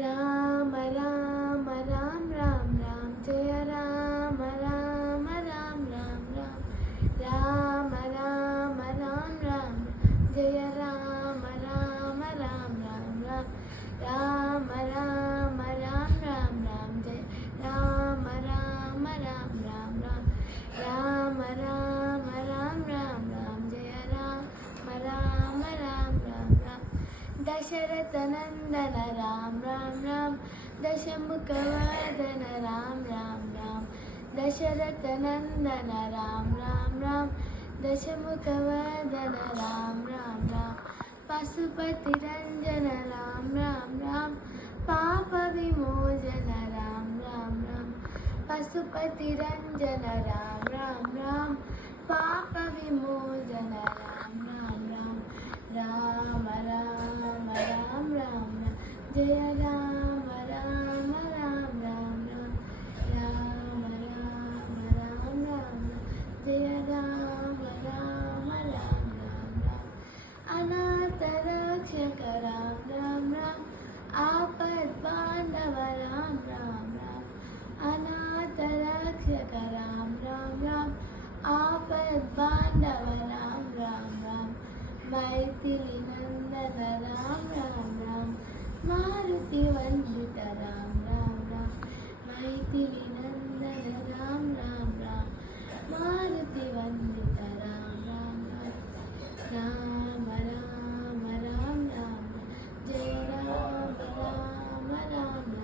రామ రామ రామ రామ రామ జయ రామ రామ రామ రామ రామ రామ రామ రామ రామ జయ రామ రామ రామ రామ రామ రామ రామ రామ రామ జయ రామ రామ రామ రామ రామ రామ రామ రామ రామ జయ రామ రామ రామ రామ రామ దశరథ నందన రామ రామ రామ దశముఖ వదన రామ రామ రామ దశరథ నందన రామ రామ రామ దశముఖ వదన రామ రామ రామ పశుపతి రంజన రామ రామ రామ పాప విమోచన రామ రామ రామ పశుపతి రంజన రామ రామ రామ పాప విమోచన రామ రామ రామ రామ రామ రామ జయ రామ రామ రామ రామ రామ రామ రామ రామ జయ రామ రామ రామ రామ అనాథ రక్షక రామ రామ రామ ఆపద్ బాంధవ రామ రామ రామ అనాథ రక్షక రామ రామ రామ ఆపద్ బాంధవ రామ రామ రామ మైథిలి నందన రామ రామ రామ మారుతి వందిత రామ రామ రామ మైథిలి నందన రామ రామ రామ మారుతి వందిత రామ రామ రామ రామ రామ రామ జయ రామ రామ రామ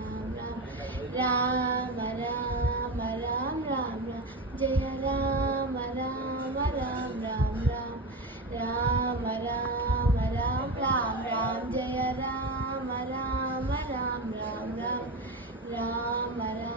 రామ రామ రామ రామ రామ జయ రామ రామ రామ రామ రామ రామ రామ రామ రామ జయ రామ రామ రామ రామ రామ రామ రామ